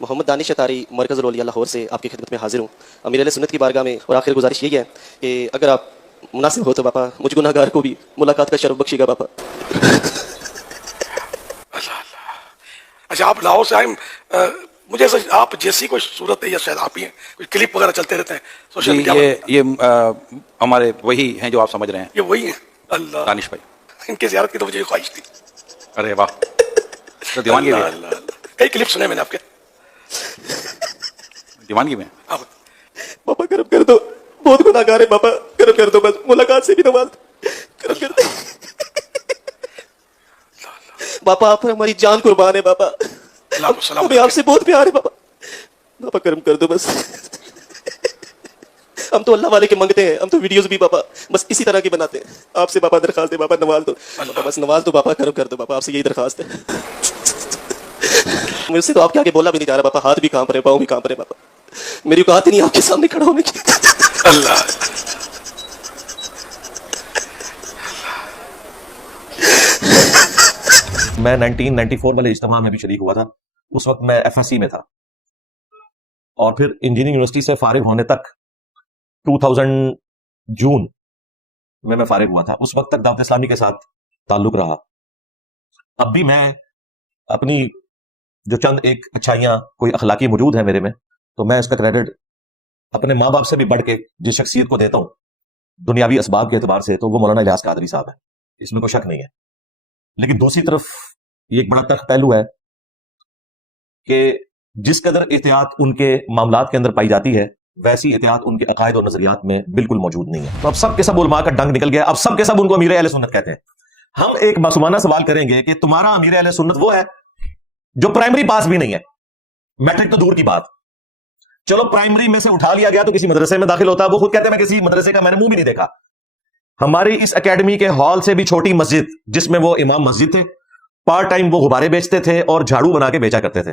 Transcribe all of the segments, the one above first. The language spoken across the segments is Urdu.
محمد دانش اتاری مرکز الولیا لاہور سے آپ کی خدمت میں حاضر ہوں امیر علیہ سنت کی بارگاہ میں، اور آخر گزارش یہی ہے کہ اگر آپ مناسب ہو تو باپا مجھ گناہ گار کو بھی ملاقات کا شرف بخشے گا باپا۔ اچھا آپ لاہور سے آئے، مجھے ایسا آپ جیسی کوئی صورت ہے یا شاید آپ ہی ہیں، کوئی کلپ وغیرہ چلتے رہتے ہیں سوشل جی میڈیا یہ ہمارے وہی ہیں جو آپ سمجھ رہے ہیں، یہ وہی ہیں؟ اللہ، دانش بھائی۔ ان کی زیارت کی تو مجھے خواہش تھی۔ ارے واہ، تو دیوانگی اللہ میں اللہ اللہ، کئی کلپ سنے میں نے آپ کے۔ دیوانگی میں آپ باپا کرم کر دو، بہت گناہ گار ہے باپا، کرم کر دو، بس ملاقات سے بھی نواز دو، کرم کر دو باپا، آپ ہماری جان قربان ہے باپا، اللہ کو سلام ہمیں آپ سے بہت پیار ہے باپا، باپا کرم کر دو بس۔ ہم تو اللہ والے کے منگتے ہیں، ہم تو ویڈیوز بھی باپا بس اسی طرح کی بناتے ہیں، آپ سے باپا درخواست ہے، باپا نواز دو باپا، بس نواز دو باپا، کرم کر دو باپا، آپ سے یہی درخواست ہے۔ مجھ سے تو آپ کے آگے بولا بھی نہیں جا رہا باپا، ہاتھ بھی کانپ رہے، پاؤں بھی کانپ رہے باپا، میری اوقات ہی نہیں آپ کے سامنے کھڑا ہونے کی۔ اللہ، میں 1994 والے اجتماع میں بھی شریک ہوا تھا، اس وقت میں ایف ایس سی میں تھا، اور پھر انجینئرنگ یونیورسٹی سے فارغ ہونے تک 2000 جون میں فارغ ہوا تھا، اس وقت تک دعوت اسلامی کے ساتھ تعلق رہا۔ اب بھی میں اپنی جو چند ایک اچھائیاں کوئی اخلاقی موجود ہیں میرے میں، تو میں اس کا کریڈٹ اپنے ماں باپ سے بھی بڑھ کے جس شخصیت کو دیتا ہوں دنیاوی اسباب کے اعتبار سے، تو وہ مولانا الیاس قادری صاحب ہیں، اس میں کوئی شک نہیں ہے۔ لیکن دوسری طرف یہ ایک بڑا تلخ پہلو ہے کہ جس قدر احتیاط ان کے معاملات کے اندر پائی جاتی ہے، ویسی احتیاط ان کے عقائد اور نظریات میں بالکل موجود نہیں ہے۔ تو اب سب کے سب علماء کا ڈنگ نکل گیا، اب سب کے سب ان کو امیر اہل سنت کہتے ہیں۔ ہم ایک معصومانہ سوال کریں گے کہ تمہارا امیر اہل سنت وہ ہے جو پرائمری پاس بھی نہیں ہے، میٹرک تو دور کی بات، چلو پرائمری میں سے اٹھا لیا گیا تو کسی مدرسے میں داخل ہوتا، وہ خود کہتے ہیں میں کسی مدرسے کا میں نے منہ بھی نہیں دیکھا۔ ہماری اس اکیڈمی کے ہال سے بھی چھوٹی مسجد جس میں وہ امام مسجد تھے، پارٹ ٹائم وہ غبارے بیچتے تھے اور جھاڑو بنا کے بیچا کرتے تھے۔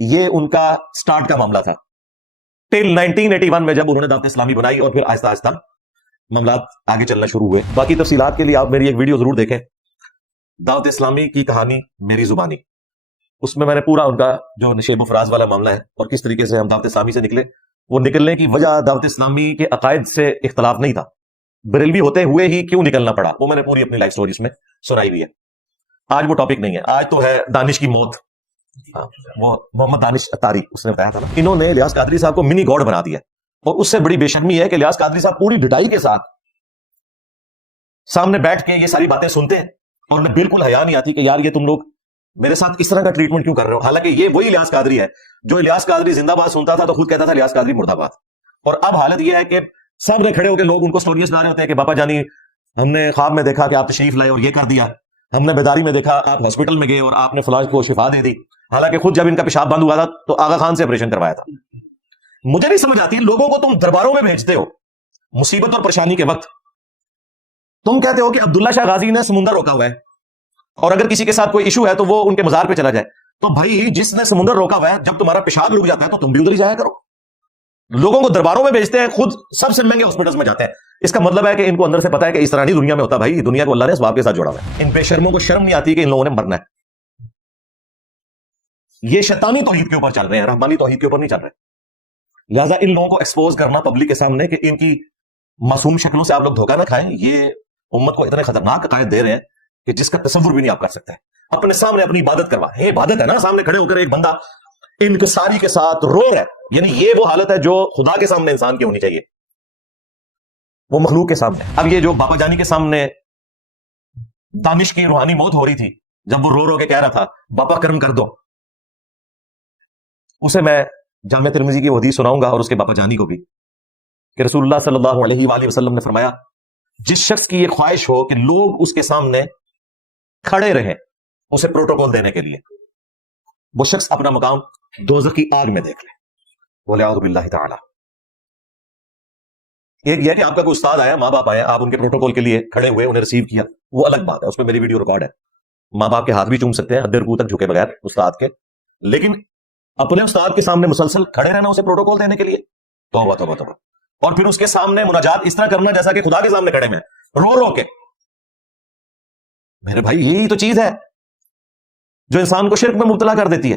یہ ان کا سٹارٹ کا معاملہ تھا ٹل 1981 میں جب انہوں نے دعوت اسلامی بنائی، اور پھر آہستہ آہستہ معاملات آگے چلنا شروع ہوئے۔ باقی تفصیلات کے لیے آپ میری ایک ویڈیو ضرور دیکھیں، دعوت اسلامی کی کہانی میری زبانی، اس میں نے پورا ان کا جو نشیب و فراز والا معاملہ ہے اور کس طریقے سے ہم دعوت اسلامی سے نکلے، وہ نکلنے کی وجہ دعوت اسلامی کے عقائد سے اختلاف نہیں تھا، بریلوی ہوتے ہوئے ہی کیوں نکلنا پڑا، وہ میں نے پوری اپنی لائف سٹوری اس میں سنائی ہوئی ہے۔ آج وہ ٹاپک نہیں ہے، آج تو ہے دانش کی موت۔ وہ محمد دانش اتاری اس نے بتایا تھا نا، انہوں نے الیاس قادری صاحب کو منی گاڈ بنا دیا، اور اس سے بڑی بے شرمی ہے کہ الیاس قادری صاحب پوری ڈٹائی کے ساتھ سامنے بیٹھ کے یہ ساری باتیں سنتے ہیں، اور انہیں بالکل حیا نہیں آتی کہ یار یہ تم لوگ میرے ساتھ اس طرح کا ٹریٹمنٹ کیوں کر رہے ہو، حالانکہ یہ وہی الیاس قادری ہے جو الیاس قادری زندہ باد سنتا تھا تو خود کہتا تھا الیاس قادری مردہ باد۔ اور اب حالت یہ ہے کہ سب نے کھڑے ہو کے لوگ ان کو سٹوریاں سنا رہے ہوتے ہیں کہ باپا جانی ہم نے خواب میں دیکھا کہ آپ تشریف لائے اور یہ کر دیا، ہم نے بیداری میں دیکھا آپ ہاسپٹل میں گئے اور آپ نے فلاں کو شفا دے دی، حالانکہ خود جب ان کا پیشاب بند ہوا تھا تو آغا خان سے آپریشن کروایا تھا۔ مجھے نہیں سمجھ آتی لوگوں کو تم درباروں میں بھیجتے ہو مصیبت اور پریشانی کے وقت، تم کہتے ہو کہ عبداللہ شاہ غازی نے سمندر روکا ہوا ہے، اور اگر کسی کے ساتھ کوئی ایشو ہے تو وہ ان کے مزار پہ چلا جائے، تو بھائی جس نے سمندر روکا ہوا ہے جب تمہارا پیشاب رک جاتا ہے تو تم بھی ادھر ہی جایا کرو۔ لوگوں کو درباروں میں بھیجتے ہیں، خود سب سے مہنگے ہاسپٹلز میں جاتے ہیں، اس کا مطلب ہے کہ ان کو اندر سے پتا ہے کہ اس طرح نہیں دنیا میں ہوتا، بھائی دنیا کو اللہ نے اسباب کے ساتھ جوڑا ہوا ہے۔ ان بے شرموں کو شرم نہیں آتی کہ ان لوگوں نے مرنا ہے، یہ شیطانی توحید کے اوپر چل رہے ہیں، رحمانی توحید کے اوپر نہیں چل رہے۔ لہٰذا ان لوگوں کو ایکسپوز کرنا پبلک کے سامنے کہ ان کی معصوم شکلوں سے آپ لوگ دھوکہ نہ کھائیں، یہ امت کو اتنے خطرناک عقائد دے رہے ہیں کہ جس کا تصور بھی نہیں آپ کر سکتے۔ اپنے سامنے اپنی عبادت کروا، یہ عبادت ہے نا، سامنے کھڑے ہو کر ایک بندہ انکساری کے ساتھ رو رہا ہے، یعنی یہ وہ حالت ہے جو خدا کے سامنے انسان کی ہونی چاہیے، وہ مخلوق کے سامنے۔ اب یہ جو باپا جانی کے سامنے دانش کی روحانی موت ہو رہی تھی، جب وہ رو رو کے کہہ رہا تھا باپا کرم کر دو، اسے میں جامعہ ترمذی کی وہ حدیث سناؤں گا اور اس کے باپا جانی کو بھی، کہ رسول اللہ صلی اللہ علیہ وآلہ وسلم نے فرمایا جس شخص کی یہ خواہش ہو کہ لوگ اس کے سامنے کھڑے رہیں اسے پروٹوکول دینے کے لیے، وہ شخص اپنا مقام دوزخ کی آگ میں دیکھ لے، بولے اعوذ باللہ تعالی۔ ایک یہ کہ آپ کا کوئی استاد آیا، ماں باپ آئے، آپ ان کے پروٹوکول کے لیے کھڑے ہوئے، انہیں ریسیو کیا، وہ الگ بات ہے، اس میں میری ویڈیو ریکارڈ ہے، ماں باپ کے ہاتھ بھی چوم سکتے ہیں حد رکوع تک جھکے بغیر استاد کے، لیکن اپنے استاد کے سامنے مسلسل کھڑے رہنا اسے پروٹوکول دینے کے لیے، توبہ توبہ توبہ۔ اور پھر اس کے سامنے مناجات اس طرح کرنا جیسا کہ خدا کے سامنے کھڑے میں رو رو کے، میرے بھائی یہی تو چیز ہے جو انسان کو شرک میں مبتلا کر دیتی ہے۔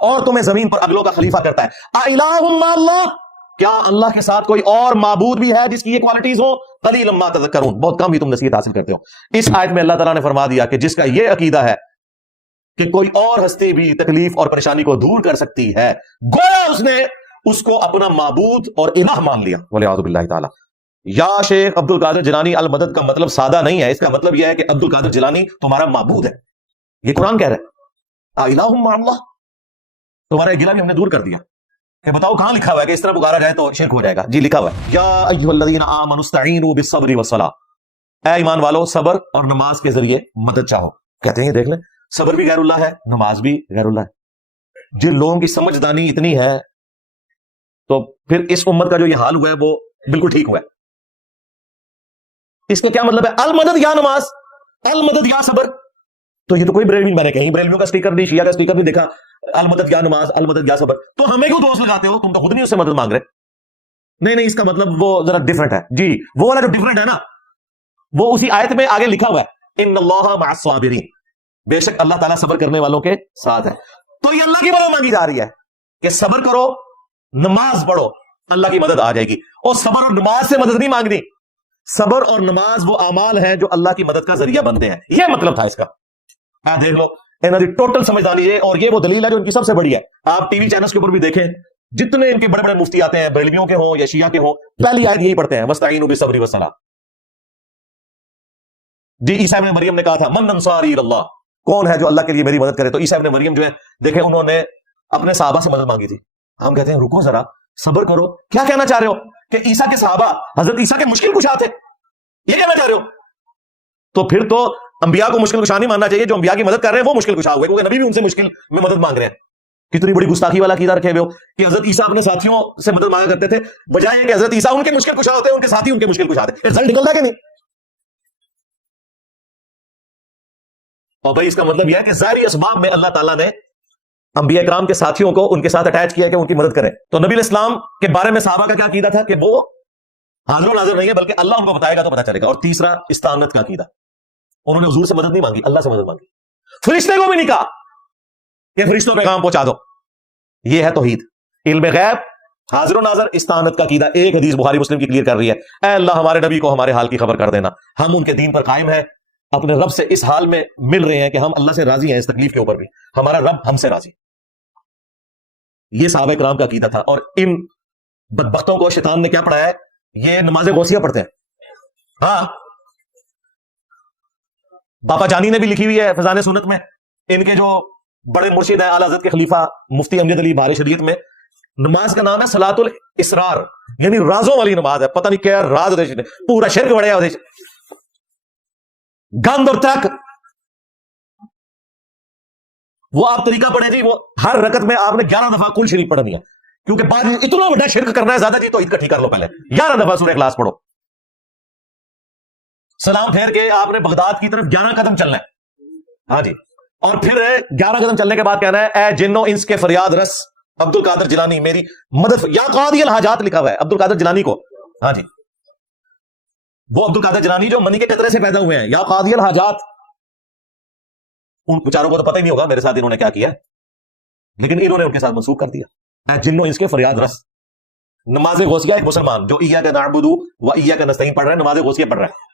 اور تمہیں زمین پر اگلوں کا خلیفہ کرتا ہے. اِلَٰهٌ مَّعَ اللَّهِ، کیا اللہ کے ساتھ کوئی اور معبود بھی ہے جس کی یہ کوالٹیز ہو؟ قلیلا ما تذکرون، بہت کم ہی تم نصیحت حاصل کرتے ہو. اس آیت میں اللہ تعالیٰ نے فرما دیا کہ جس کا یہ عقیدہ ہے کہ کوئی اور ہستی بھی تکلیف اور پریشانی کو دور کر سکتی ہے، گویا اس نے اس کو اپنا معبود اور الہ مان لیا. وَلِعَوْذُ بِاللَّهِ تعالیٰ. یا شیخ عبد القادر جیلانی المدد کا مطلب سادہ نہیں ہے، اس کا مطلب یہ ہے کہ عبد القادر جیلانی تمہارا معبود ہے. یہ قرآن کہہ رہا ہے اِلَٰهٌ مَّعَ اللَّهِ. تمہارا گلا بھی ہم نے دور کر دیا کہ بتاؤ کہاں لکھا ہوا ہے کہ اس طرح پکارا جائے تو شرک ہو جائے گا؟ جی لکھا ہوا ہے یا ایھا الذین آمنوا استعینوا بالصبر والصلاۃ، اے ایمان والو صبر اور نماز کے ذریعے مدد چاہو. کہتے ہیں دیکھ لیں صبر بھی غیر اللہ ہے، نماز بھی غیر اللہ ہے. جن لوگوں کی سمجھدانی اتنی ہے تو پھر اس امت کا جو یہ حال ہوا ہے وہ بالکل ٹھیک ہوا ہے. اس کا کیا مطلب ہے؟ المدد یا نماز، المدد یا صبر. تو یہ تو کوئی بریلوی، میں نے کہیں بریلویوں کا اسٹیکر نہیں، شیعہ کا اسٹیکر نہیں دیکھا المدد یا نماز المدد یا صبر. تو ہمیں کیوں دوست لگاتے ہو؟ تم تو خود نہیں اس سے مدد مانگ رہے. نہیں اس کا مطلب وہ ذرا ڈفرنٹ ہے. جی وہ والا جو ڈفرنٹ ہے نا وہ اسی آیت میں آگے لکھا ہوا ہے ان اللہ مع الصابرین، بے شک اللہ تعالیٰ صبر کرنے والوں کے ساتھ ہے. تو یہ اللہ کی مدد مانگی جا رہی ہے کہ صبر کرو، نماز پڑھو، اللہ کی مدد آ جائے گی. اور صبر اور نماز سے مدد نہیں مانگنی. صبر اور نماز وہ اعمال ہیں جو اللہ کی مدد کا ذریعہ بنتے ہیں. یہ مطلب تھا اس کا. دیکھ لو انہوں نے ٹوٹل سمجھداری ہے، اور یہ وہ دلیل ہے جو ان کی سب سے بڑی ہے. آپ ٹی وی چینلز کے اوپر بھی دیکھیں، جتنے ان کے بڑے بڑے مفتی آتے ہیں، بریلویوں کے ہوں یا شیعہ کے ہوں، پہلی آیت یہی پڑھتے ہیں وَاسْتَعِینُوا بِالصَّبْرِ وَالصَّلَاةِ. جی عیسیٰ ابن مریم نے کہا تھا من انصاری اللہ، کون ہے جو اللہ کے لیے میری مدد کرے؟ تو عیسیٰ ابن مریم جو ہے دیکھیں انہوں نے اپنے صحابہ سے مدد مانگی تھی. ہم کہتے ہیں رکو ذرا، صبر کرو. کیا کہنا چاہ رہے ہو کہ عیسیٰ کے صحابہ حضرت عیسیٰ کے مشکل کشا تھے؟ یہ کہنا چاہ رہے ہو؟ تو پھر تو انبیاء کو مشکل کشا نہیں ماننا چاہیے. جو انبیاء کی مدد کر رہے ہیں وہ مشکل کشا ہوئے، کیونکہ نبی بھی ان سے مشکل میں مدد مانگ رہے ہیں. کتنی بڑی گستاخی والا عقیدہ رکھے ہوئے ہو کہ حضرت عیسیٰ اپنے ساتھیوں سے مدد مانگا کرتے تھے، بجائے کہ حضرت عیسیٰ ان کے مشکل کشا ہوتے ہیں، ان کے ساتھی ان کے مشکل کشا ہوتے ہیں. رزلٹ نکلتا ہے کہ نہیں؟ اور بھائی اس کا مطلب یہ ہے کہ ظاہری اسباب میں اللہ تعالیٰ نے انبیاء کرام کے ساتھیوں کو ان کے ساتھ اٹیچ کیا کہ ان کی مدد کریں. تو نبی علیہ السلام کے بارے میں صحابہ کا کیا عقیدہ تھا کہ وہ حاضر و ناظر نہیں ہے، بلکہ اللہ ان کو بتائے گا تو پتہ چلے گا. اور تیسرا استعانت کا عقیدہ، انہوں نے حضور سے مدد نہیں مانگی، اللہ سے مدد مانگی. فرشتے کو بھی نہیں کہا کہ فرشتوں پہ پیغام پہنچا دو. یہ ہے توحید، علم غیب، حاضر و ناظر، استعانت کا عقیدہ. ایک حدیث بخاری مسلم کی کلیئر کر رہی ہے، اے اللہ ہمارے نبی کو ہمارے حال کی خبر کر دینا. ہم ان کے دین پر قائم ہیں، اپنے رب سے اس حال میں مل رہے ہیں کہ ہم اللہ سے راضی ہیں، اس تکلیف کے اوپر بھی ہمارا رب ہم سے راضی. یہ صحابہ کرام کا عقیدہ تھا. اور ان بدبختوں کو شیطان نے کیا پڑھایا ہے؟ یہ نماز غوثیہ پڑھتے ہیں. ہاں باپا جانی نے بھی لکھی ہوئی ہے فیضان سنت میں. ان کے جو بڑے مرشد ہیں اعلی حضرت کے خلیفہ مفتی امجد علی بہار شریعت میں، نماز کا نام ہے صلاۃ الاسرار، یعنی رازوں والی نماز ہے. پتہ نہیں کیا راز ہوتے، پورا شرک بڑھیا ہوتے، گند اور ترک. وہ آپ طریقہ پڑھیں جی، وہ ہر رکعت میں آپ نے 11 دفعہ کل شریف پڑھنی ہے، کیونکہ بعد میں اتنا بڑا شرک کرنا ہے زیادہ. جی تو اکٹھی کر لو، پہلے 11 دفعہ سورہ اخلاص پڑھو. سلام پھیر کے آپ نے بغداد کی طرف 11 قدم چلنا ہے. ہاں جی، اور پھر 11 قدم چلنے کے بعد کہنا ہے اے جنوں انس کے فریاد رس عبد القادر جیلانی میری مدد. یا قاضی الحاجات لکھا ہوا ہے عبد القادر جیلانی کو. ہاں جی، وہ عبد القادر جیلانی جو منی کے قطرے سے پیدا ہوئے ہیں، یا قاضی الحاجات. ان بیچاروں کو تو پتہ ہی نہیں ہوگا میرے ساتھ انہوں نے کیا کیا، لیکن انہوں نے ان کے ساتھ منسوخ کر دیا. اے جنوں انس کے فریاد رس. نماز غوثیہ ایک مسلمان جو ایاک نعبد و ایاک نستعین پڑھ رہا ہے، نماز غوثیہ پڑھ رہا ہے،